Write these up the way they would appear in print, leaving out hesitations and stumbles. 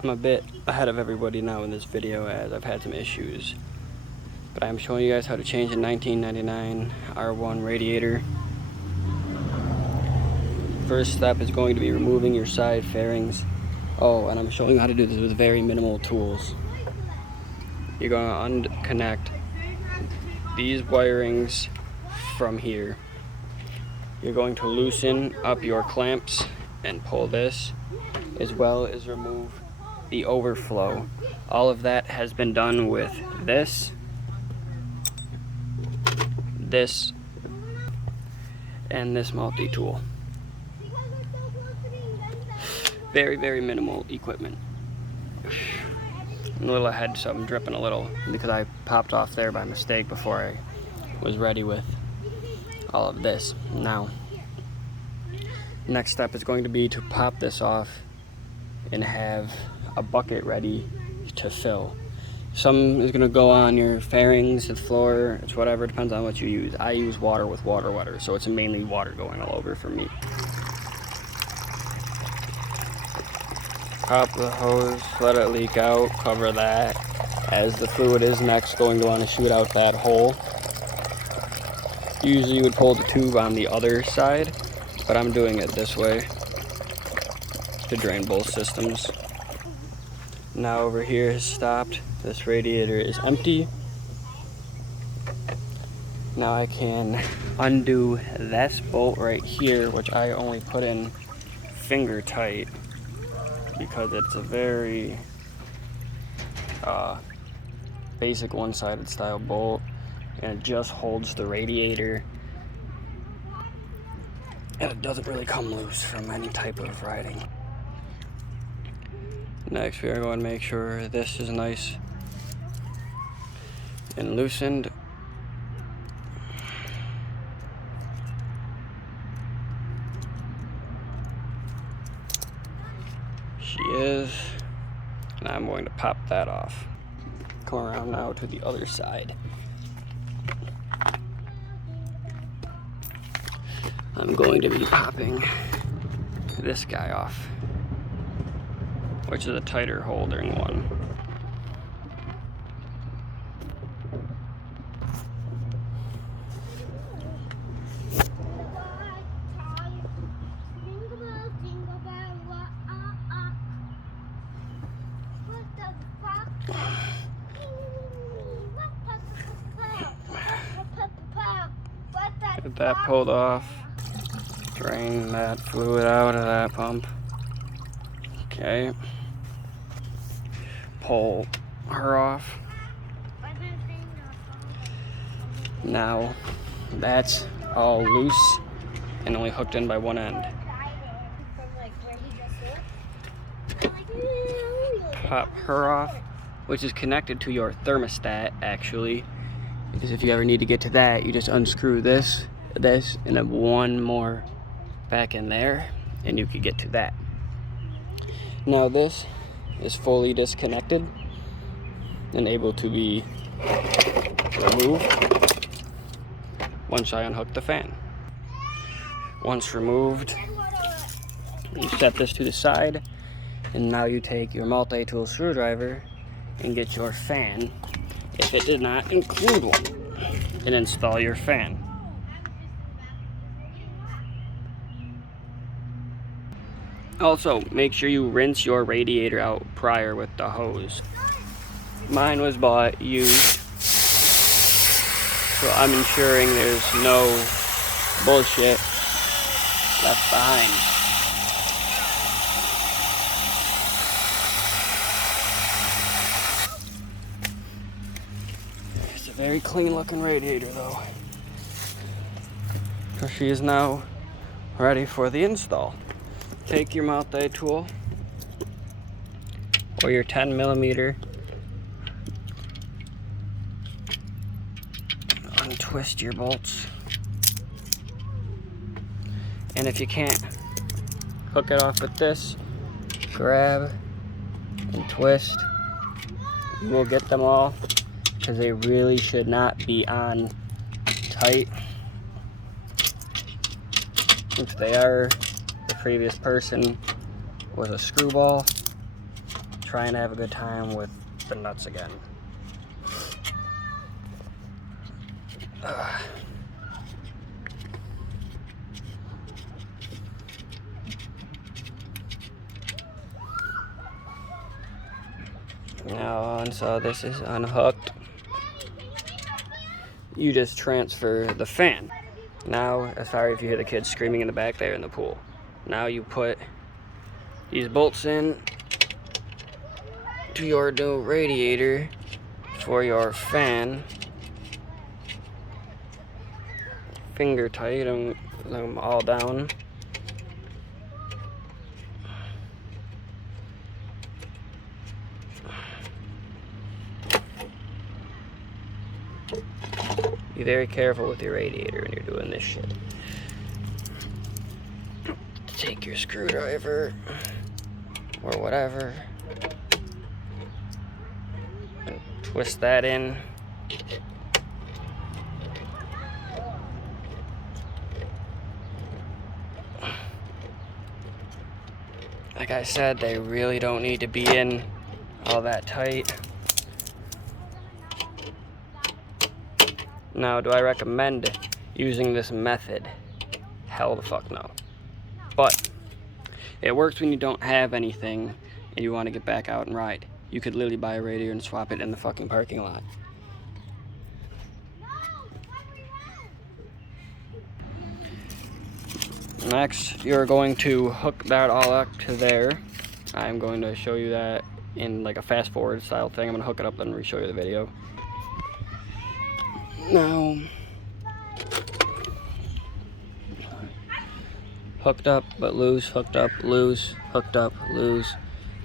I'm a bit ahead of everybody now in this video as I've had some issues. But I'm showing you guys how to change a 1999 R1 radiator. First step is going to be removing your side fairings. Oh, and I'm showing you how to do this with very minimal tools. You're going to unconnect these wirings from here. You're going to loosen up your clamps and pull this, as well as remove the overflow. All of that has been done with this, and this multi-tool. Very, very minimal equipment. I'm a little ahead, so I'm dripping a little because I popped off there by mistake before I was ready with all of this. Now, next step is going to be to pop this off and have a bucket ready to fill. Some is going to go on your fairings, the floor, it's whatever, it depends on what you use. I use water with water wetter, so it's mainly water going all over for me. Pop the hose, let it leak out, cover that, as the fluid is next going to want to shoot out that hole. Usually you would pull the tube on the other side, but I'm doing it this way to drain both systems. Now over here has stopped. This radiator is empty. Now I can undo this bolt right here, which I only put in finger tight because it's a very basic one-sided style bolt, and it just holds the radiator and it doesn't really come loose from any type of riding. Next we are going to make sure this is nice and loosened. She is. Now I'm going to pop that off. Come around now to the other side. I'm going to be popping this guy off, which is a tighter holding one. Get that pulled off. Drain that fluid out of that pump. Okay. Pull her off. Now that's all loose and only hooked in by one end. Pop her off, which is connected to your thermostat actually, because if you ever need to get to that, you just unscrew this, and then one more back in there, and you could get to that. Now this is fully disconnected and able to be removed once I unhook the fan. Once removed, you set this to the side, and now you take your multi-tool screwdriver and get your fan, if it did not include one, and install your fan. Also, make sure you rinse your radiator out prior with the hose. Mine was bought used, so I'm ensuring there's no bullshit left behind. It's a very clean looking radiator though. So she is now ready for the install. Take your multi-tool or your 10mm, untwist your bolts, and if you can't hook it off with this, grab and twist. You will get them all because they really should not be on tight. If they are, the previous person was a screwball. trying to have a good time with the nuts again. Now, so this is unhooked. You just transfer the fan. Now, sorry if you hear the kids screaming in the back there in the pool. Now you put these bolts in to your new radiator for your fan. Finger tight them all down. Be very careful with your radiator when you're doing this shit. Take your screwdriver or whatever and twist that in. Like I said, they really don't need to be in all that tight. Now, do I recommend using this method? Hell the fuck no. But it works when you don't have anything and you want to get back out and ride. You could literally buy a radiator and swap it in the fucking parking lot. Next, you're going to hook that all up to there. I'm going to show you that in like a fast forward style thing. I'm going to hook it up then re-show you the video. Now, hooked up but loose, hooked up, loose, hooked up, loose.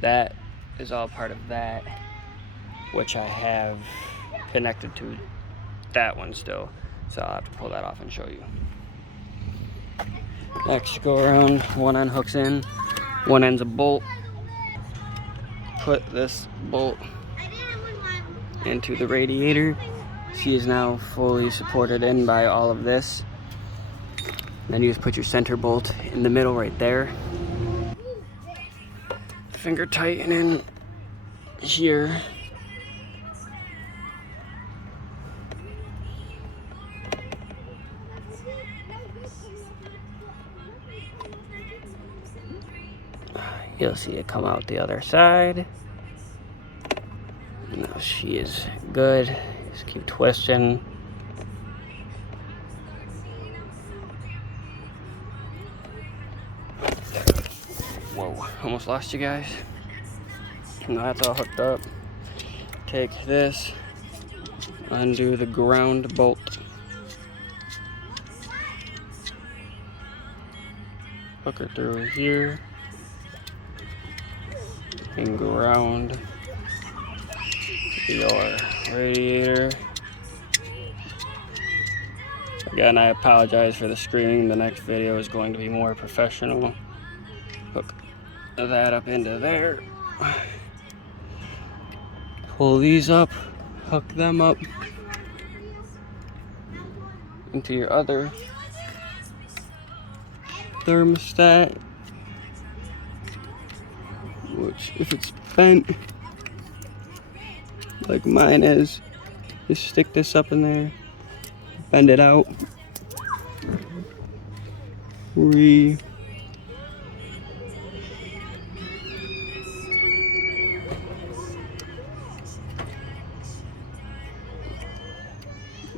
That is all part of that, which I have connected to that one still. So I'll have to pull that off and show you. Next, go around, one end hooks in, one end's a bolt. Put this bolt into the radiator. She is now fully supported in by all of this. Then you just put your center bolt in the middle right there. Finger tighten in here. You'll see it come out the other side. Now she is good. Just keep twisting. Whoa, almost lost you guys. Now that's all hooked up. Take this, undo the ground bolt. Hook it through here. And ground your radiator. Again, I apologize for the screaming. The next video is going to be more professional. Hook that up into there. Pull these up, hook them up into your other thermostat, which if it's bent like mine is, just stick this up in there, bend it out,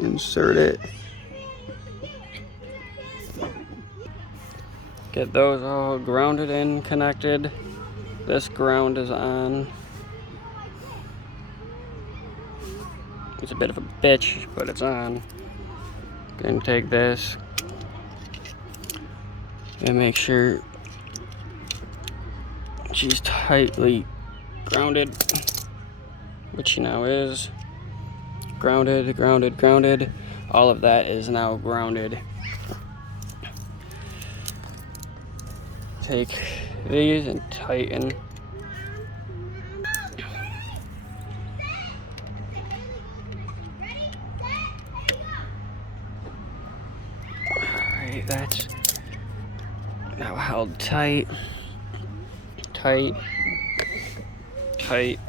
insert it, get those all grounded in, connected. This ground is on. It's a bit of a bitch, but it's on. Then take this and make sure she's tightly grounded, which she now is. Grounded, grounded, grounded. All of that is now grounded. Take these and tighten. Alright, that's now held tight, tight, tight.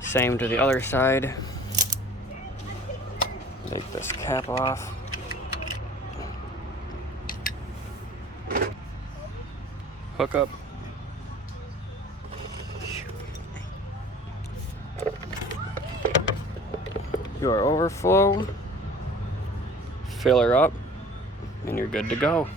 Same to the other side. Take this cap off. Hook up. Your overflow. Fill her up, and you're good to go.